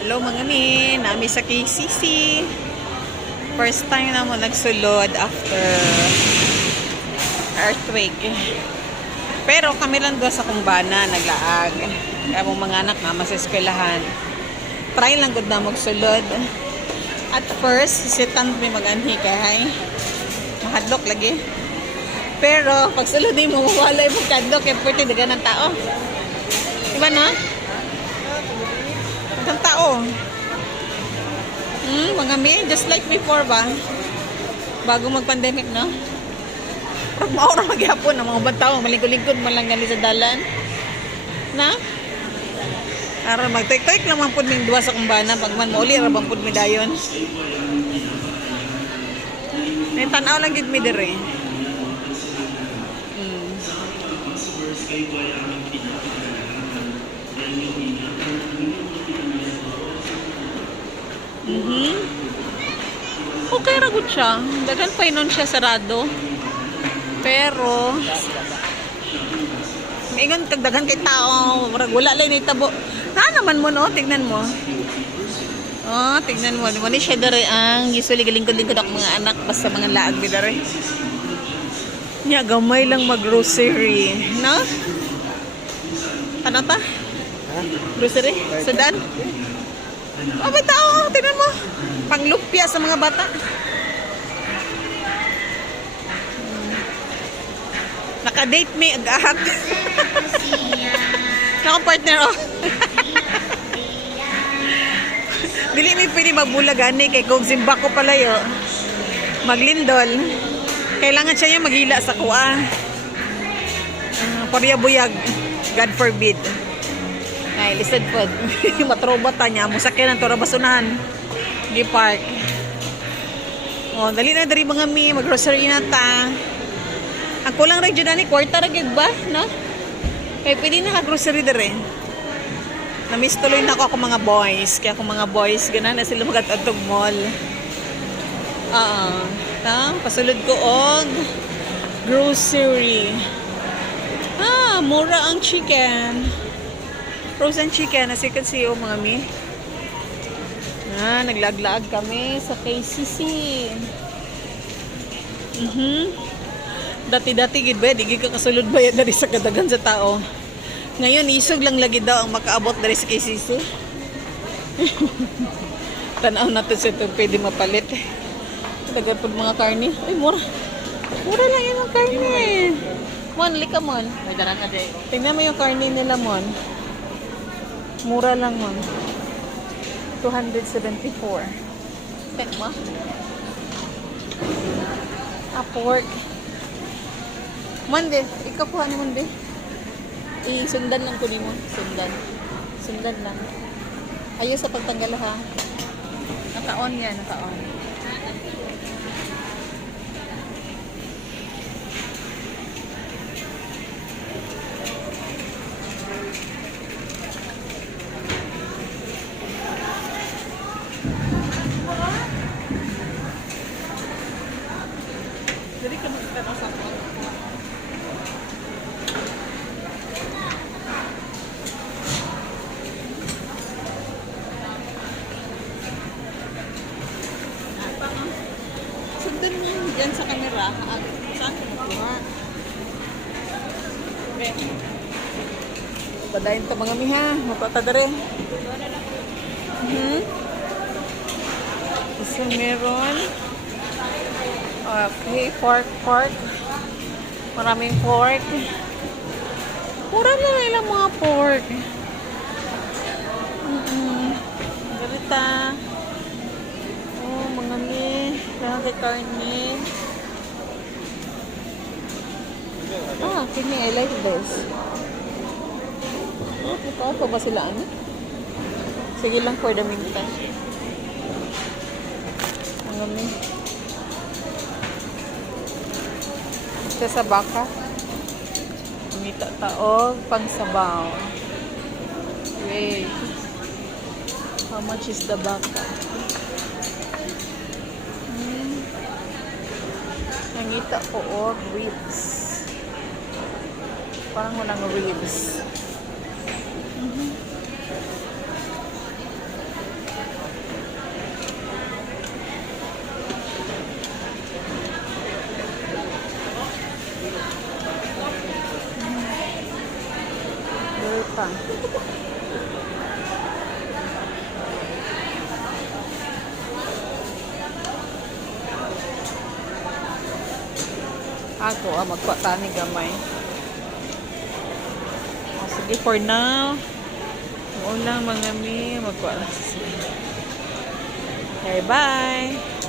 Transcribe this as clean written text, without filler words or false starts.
Hello mga mi, nami sa KCC. First time na mo nagsulod after earthquake. Pero kami lang doon sa kumbana, naglaag. Kaya mong mga anak nga sa eskwelahan. Try lang gud na magsulod. At first, sitan may mag-anhi kay mahadlok lagi. Pero pag sulod mo, wala yung magkadlok. Kaya pwede dagan ng tao. Diba na? Ang tao. Mga mi, just like before ba? Bago mag-pandemic, no? Pag maura maghapon, ang mga tao, malingkod-lingkod man lang gali sa dalan. Na? Ara magtoik-toik lang man pud ming duwa sa kumbana, pag man mauli ra bang pud mi dayon. May tanaw lang gid mi dire. Okay ra gud siya. Dagan pa inon siya sarado. Pero ingon kag daghan kay tao, murag wala lay ni tabo. Naman mo no, tignan mo. Oh, tignan mo. Mo ni siya dere ang usually galingkod-lingkod ako mga anak basta mga laag mi dere. Nya gamay lang mag-grocery, no? Ano ta? Grocery? Sudan? Oh, may tao. Tignan mo. Panglupya sa mga bata. Naka-date me ag-ahat. Naka-partner oh. Dili mi pwede magbulagani kay kung simba ko palayo. Maglindol. Kailangan siya niya maghila sa kuha. Paryabuyag. God forbid. Ay, lisod po. Matrobata niya. Musakyan ang torabasunan. G-Park. O, dali na dari mga mi. Mag-grocery na ta. Ang kulang rin dyan ni kwarta rin ba? No? Kaya pwede na ka-grocery dari. Na-miss tuloy na ako mga boys. Kaya kung mga boys, gana na sila mag-atog mall. Pasulod ko og grocery. Mura ang chicken. Frozen chicken. As you can see, oh, mga mi. Naglag-lag kami sa KCC. Dati-dati gid ba, di ka kasulod ba yan dari sa kadagan sa tao. Ngayon, isog lang lagi daw ang makaabot dari sa KCC. Tanaw na to sa ito, pwede mapalit. Dagan po mga karne. Ay, mura. Mura lang yung mga karne. Mon, lika mon. May daran na day. Tingnan mo yung karne nila, mon. Mura lang, mon. 274. Tek mo? Pork. Monday, ikaw kuha ni Monday. Sundan lang ko ni mo. Sundan lang. Ayos sa pagtanggal ha. Naka-on yan, naka-on. Jadi ka magkita sa ako. Sundan mo dyan sa camera. Saan ka magkuha? Okay. Padayin ito mga miha. Magpatadari. Isa meron. Okay, pork. Maraming pork. Mura na ilang mga pork. Garita. Oh, mga mi. Kaya karne. Kini, I like this. Ito pa ba sila ano? Sige lang for the meantime. Mga mi. Sa baka umita taog pangsabaw. Wait, how much is the baka? Nangita ko og ribs, parang walang ribs. pa. Ako, magkuha tani gamay. O, sige, for now. Ulang mga mi, magkuha lang. Okay, bye!